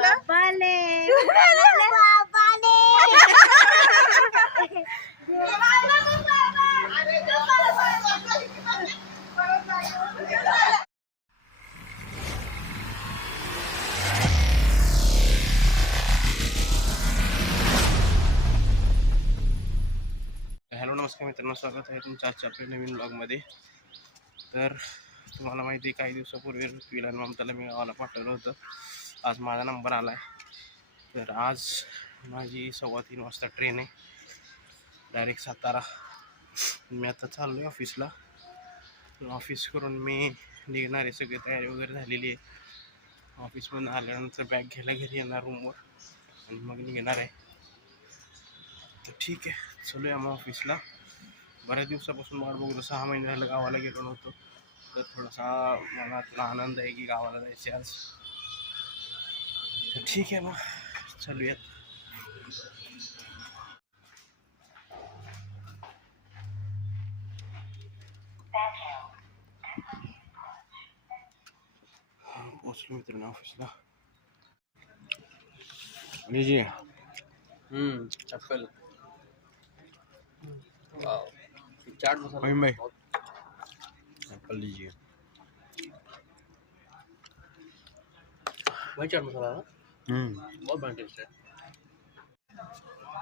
Hello नमस्कार मित्रांनो, स्वागत आहे तुमच्या आजच्या आपल्या नवीन ब्लॉगमध्ये. तर तुम्हाला माहिती आहे, काही दिवसापूर्वी विलान ममताला मी गावाला पाठवलं होतं. आज माझा नंबर आला आहे. तर आज माझी 3:15 वाजता ट्रेन आहे, डायरेक्ट सातारा. मी आता चाललो आहे ऑफिसला. ऑफिस करून मी निघणार आहे. सगळी तयारी वगैरे झालेली आहे. ऑफिसमधून आल्यानंतर बॅग घ्यायला घरी येणार रूमवर आणि मग निघणार आहे. तर ठीक आहे, चलूया मग ऑफिसला. बऱ्याच दिवसापासून वाट बघतो, 6 महिने झालं गावाला गेलो नव्हतो. तर थोडासा मनातला आनंद आहे की गावाला जायचे आज. तर ठीक आहे, मग चलूयात. पोचलो मित्रांनो ऑफिसला. लीजिए. चप्पल चाट मसाला भाई चप्पल लीजिए. वही चाट मसाला बहुत बड़ा टेस्ट है.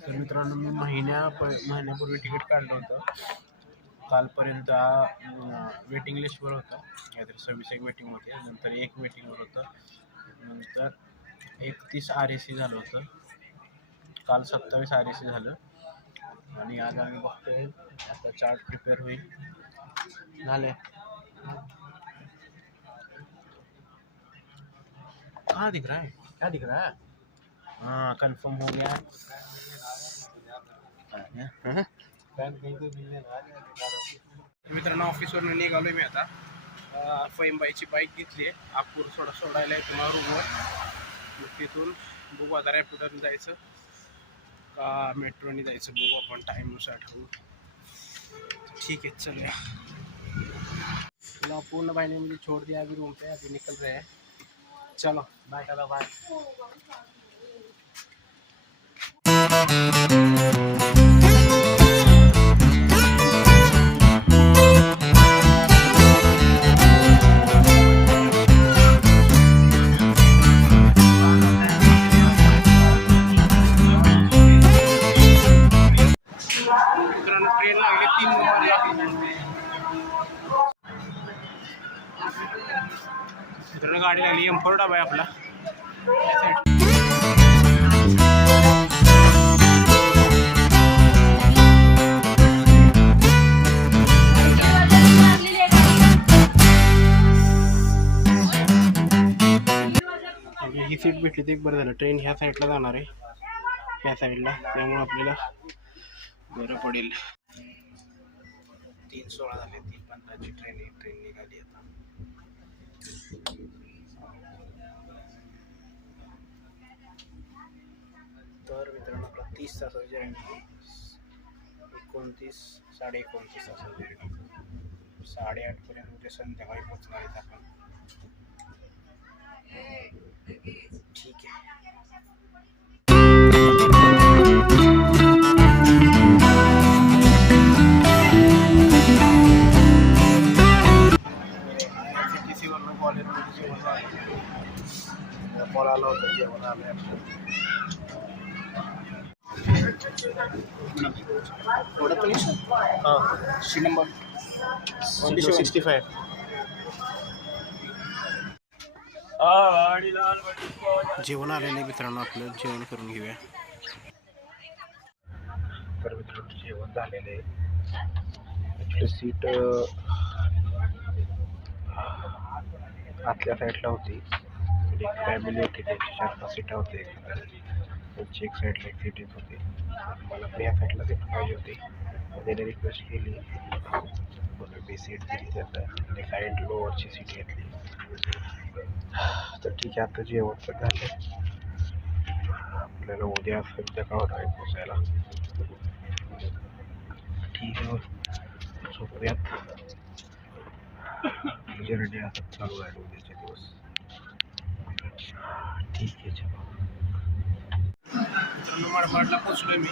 तर मित्रांनो, मी महिन्यापूर्वी तिकीट काढलं होतं. कालपर्यंत वेटिंग लिस्टवर होतं. काहीतरी 26 वेटिंग होते, नंतर 1 वेटिंगवर होतं, नंतर 31 RAC झालं होतं. काल 27 RAC झालं आणि आज आम्ही बघतोय आता चार्ट प्रिपेअर होईल. झाले. कहाँ दिख रहा है? क्या दिख रहा है? हाँ, कंफर्म हो गया. मित्रांनो, ऑफिसवरून निघालोय मी आता. फैमबाईची बाईक घेतली आहे. आपूर सोडायला येतो मला रूमवर. मग तिथून बघू आता रॅपिडोने जायचं का मेट्रोने जायचं, बघू आपण टाईमनुसार ठरवू. ठीक है, चलो. पूर्ण भाई ने मुझे छोड़ दिया अभी रूम पे. अभी निकल रहे हैं. चलो बाय. चलो बाय. ट्रेन लागली 3 नंबरला. मित्रांनो, गाडी लागली M4 डाबा आहे आपला. ही सीट भेटली ते एक बरं झालं. ट्रेन ह्या साईडला जाणार आहे, ह्या साईडला, त्यामुळे आपल्याला बरं पडेल. 3:16 झाले. 3:15ची ट्रेन निघाली आता. तर मित्रांनो, आपला 30 तासाची जर्नी, 29 29:30 तासाची जर्नी. 8:30 पर्यंत उद्या संध्याकाळी पोचणार आहेत आपण. ठीक आहे. कॉल आला होता, जेवण आलं. हां, सी नंबर 65. जेवण आलेलं मित्रांनो, आपलं जेवण करून घेऊया. तर मित्रांनो, जेवण झालेलं आहे. सीट आतल्या साईडला होती. एक फॅमिली होती, त्यांची 4-5 सीटा होते. त्यांची एक साईडला एक सीट येत होती. मला पण या साईडला सीट पाहिजे होती. त्याने रिक्वेस्ट केली, म्हणून मी सीट दिली त्यांना आणि साईड लोवरची सीट घेतली. तर ठीक आहे, आता जेवण तर झालं. आपल्याला उद्या संध्याकाळ आहे पोचायला. ठीक आहे, झोपूयात. जर्नी आता चालू आहे उद्याचे दिवस. ठीक आहे चला. मित्रांनो माडपाडला पोचलोय मी.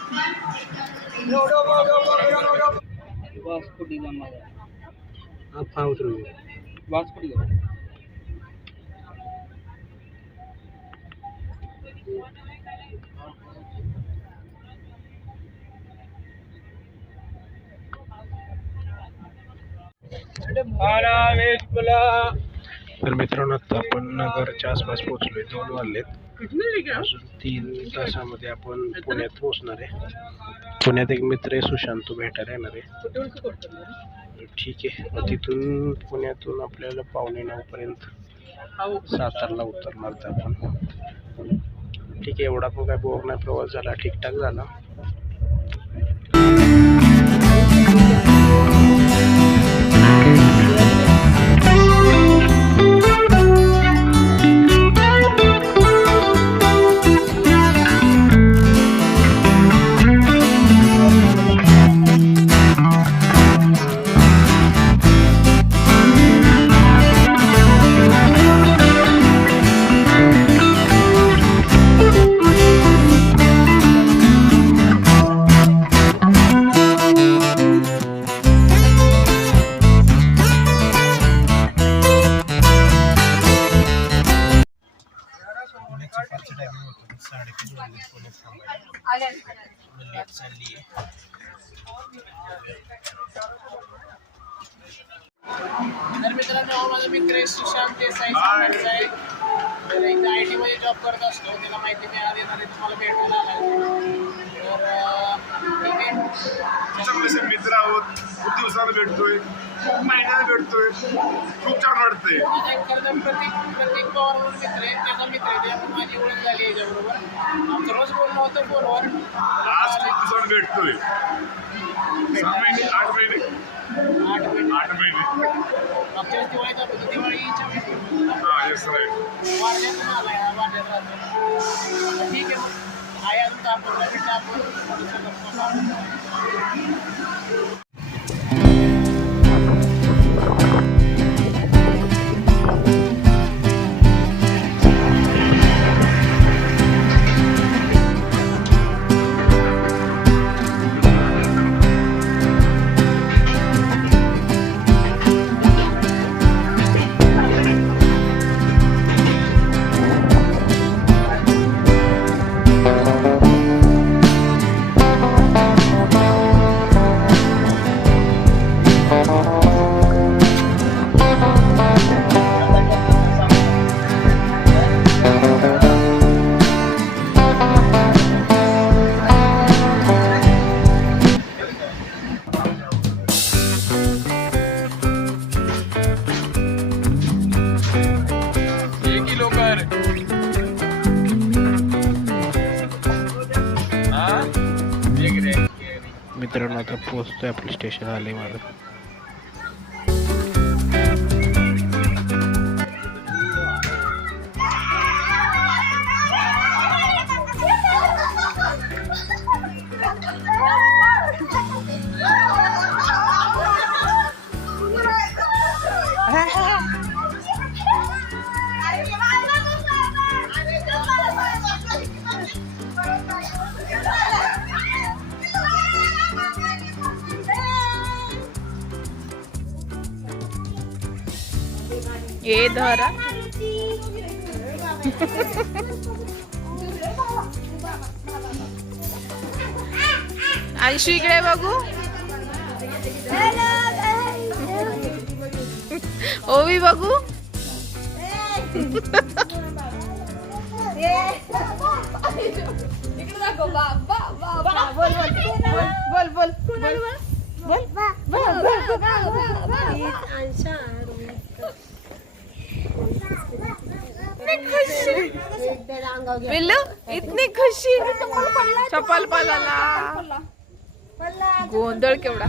आप उतरू तर मित्रांनो आता आपण नगरच्या आसपास पोहोचलोय. 2 वाजलेत. अजून 3 तासामध्ये आपण पुण्यात पोहोचणार आहे. पुण्यात एक मित्र आहे सुशांत, तो भेटायला येणार आहे. ठीक आहे. मग तिथून पुण्यातून आपल्याला 8:45 सातारला उतरणार तर आपण. ठीक आहे. एवढा पण काय बोर नाही, प्रवास झाला, ठीकठाक झाला. तर मित्रांनो माझा मित्र आहे सुशांत देसाई आहे. तर इथं IT मध्ये जॉब करत असतो. त्याला माहिती मिळाली येणार आहे, तुम्हाला भेटायला आला. तर ठीक आहे. चांगले मित्र आहोत. खूप दिवसाला भेटतोय, खूप महिन्याला भेटतोय, खूप छान वाटतंय. खरं तर प्रत्येक पवार म्हणून मित्र आहे, त्याचा मित्र आहे. त्यामुळे माझी ओळख झाली याच्याबरोबर. आमचं रोज बोलणं होतं फोनवर. आज खूप दिवसाला भेटतोय. 7 महिने 8 महिने 8 महिने मागच्या वेळेस दिवाळीत आलो होतो. दिवाळीच्या वेळेस हा येस राईट. वाढण्यातून आला आहे, वाढण्यात राहतो. ठीक आहे. मग आहे अजून आपण भेटलं आपण थोडंसं गप्पा. मित्रांनो आता पोहोचतोय, आपलं स्टेशन आलंय माझं. ये धरा अंशू इकडे बघू. ओवी बघू. बोल बोल बिल्लू इतनी खुशी. चप्पल पळाला. गोंधळ केवढा.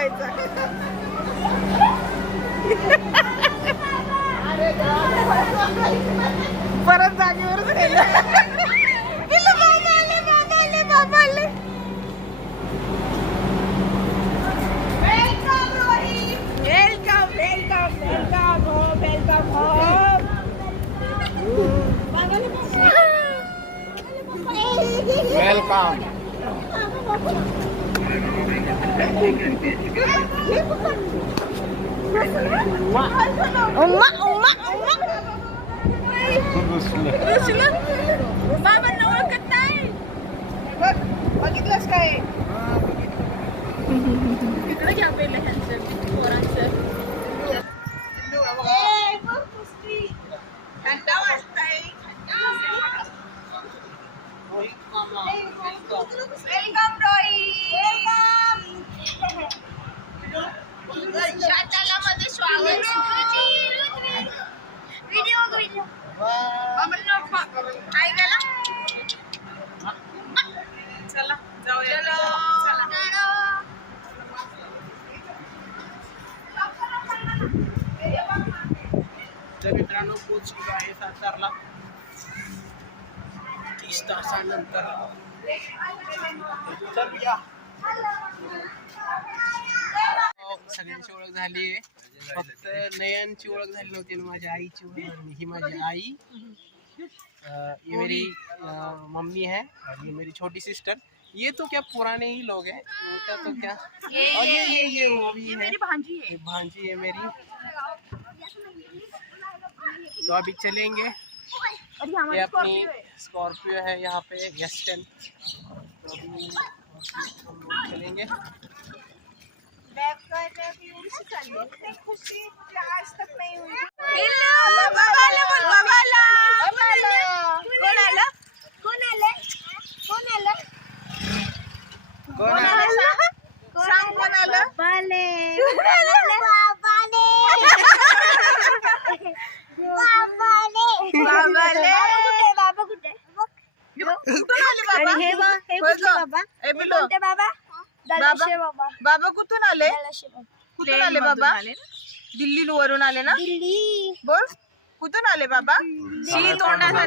व्हायचा. परत जागेवरच गेलं. पिल्लू, बाबा आले, बाबा आले, बाबा आले. Welcome welcome welcome home, welcome home. Welcome. उम्मा उम्मा उम्मा. रुसलं. बाबांना ओळखत नाही. बघ, बघितलंस काय? तिकडे घ्या पहिलं ह्यांचं पोरांचं. थंड वाजतंय. वेलकम रोई. शाताला मध्ये स्वागत. व्हिडिओ ऐकायला. चला जाऊया. चला. तर मित्रांनो पोहोचलो आहे सातारला 30 तासानंतर. चलूया. सगळ्यांची ओळख झाली आहे. फक्त नयनची ओळख झाली नव्हती आणि माझ्या आईची ओळख झाली. ही माझी आई, ये मेरी मम्मी है और ये मेरी छोटी सिस्टर. ये तो क्या पुराने ही लोग हैं, उनका तो क्या. और ये वो भी है, मेरी भांजी है. ये भांजी है मेरी. तो अभी चलेंगे. ये अपनी स्कॉर्पियो है यहाँ पे S10. तो अभी हम लोग चलेंगे. खुशी आज तक नहीं हुई. बाबा आले, बोल बाबा आला. कोण आलं? कोण आलं? कोण आलं? कोण आलं? सांग कोण आलं? बाबाने बाबा आले. बाबा कुठे कुठून आले बाबा? आणि हे बघ, हे कुठले बाबा? ए बिल्लो, कोणते बाबा? दलाशे बाबा. बाबा कुठून आले? दलाशे बाबा. कुठून आले बाबा? दिल्ली वरून आले ना. दिल्ली. बोल, कुठून आले बाबा? शी तोंडाचा.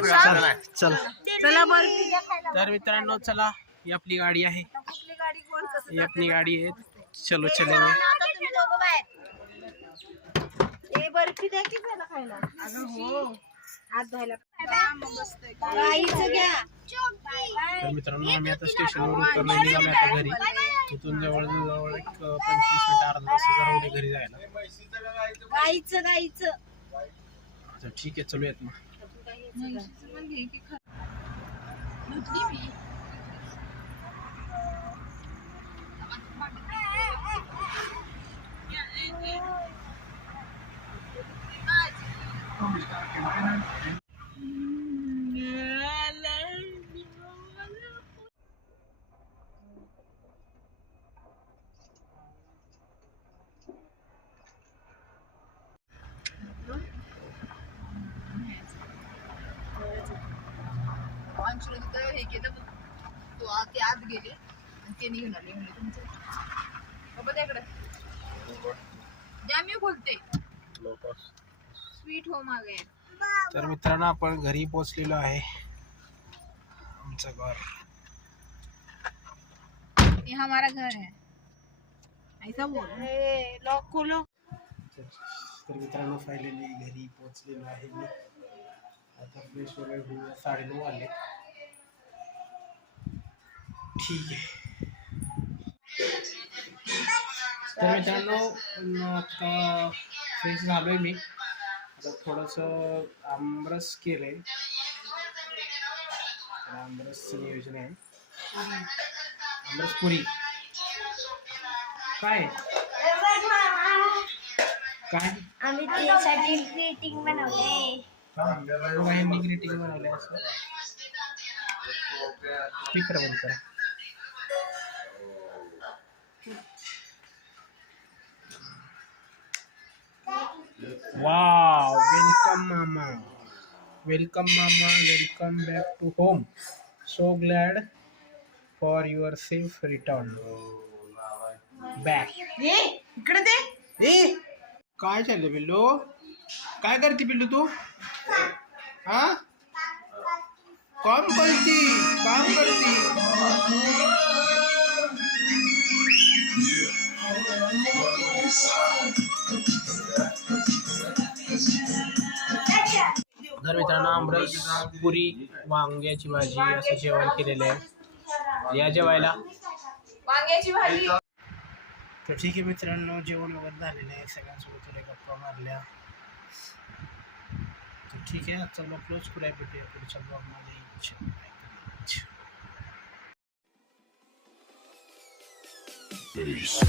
चला. चला बरं. तर मित्रांनो चला, ही आपली गाडी आहे. कुठली गाडी कोण कसं? ही अपनी गाड़ी है. चलो चलेंगे. आता तुम्ही दोघं बाहेर. ए बर्फी द्या की त्याला खायला. हात धुवायला. गाईचं घ्या. तर मित्रांनो आम्ही आता स्टेशनवर उतरलो. निघालो आता घरी. इथून जवळजवळ एक 25 मिनिट अर्धा तास राहून घरी जायला. गाईचं. तर ठीक आहे, चलूयात मग. हे केलं तू ते आत गेले आणि ते निघून आले. म्हणजे तुमचं बाबा त्याकडे द्या, मी बोलते. स्वीट होम आ गए. तर मित्रांनो आपण घरी पोहोचलेलो आहे. आमचं घर. ये हमारा घर है, ऐसा बोल. लॉक खोलो. तर मित्रांनो फायनली घरी पोहोचलेलो आहे मी. आता फ्रेश वगैरे होऊया. 9:30 वाजले. ठीक आहे. तर मित्रांनो आता फ्रेश झालोय मी. आता थोडंसं आमरस केलंय. आमरसचं नियोजन आहे. आमरस पुरी. काय काय आम्ही त्यासाठी ग्रीटिंग बनवले. यांनी ग्रीटिंग बनवलंय असं. स्पीकर बंद करा. Wow, welcome mama. Welcome mama, welcome back to home. So glad for your safe return. Bag इकडे दे. ए काय चाललं पिल्लू? काय करते पिल्लू तू? हा काम करती तर मित्रांनो आमरस पुरी वांग्याची भाजी असं जेवण केलेलं आहे. या जेवायला. वांग्याची भाजी. तर ठीक आहे मित्रांनो, जेवण वगैरे झालेलं आहे, सगळ्यांसोबत थोड्या गप्पा मारल्या. तर ठीक आहे, आजचा ब्लॉग क्लोज करूया, भेटूया पुढच्या ब्लॉगमध्ये. Peace.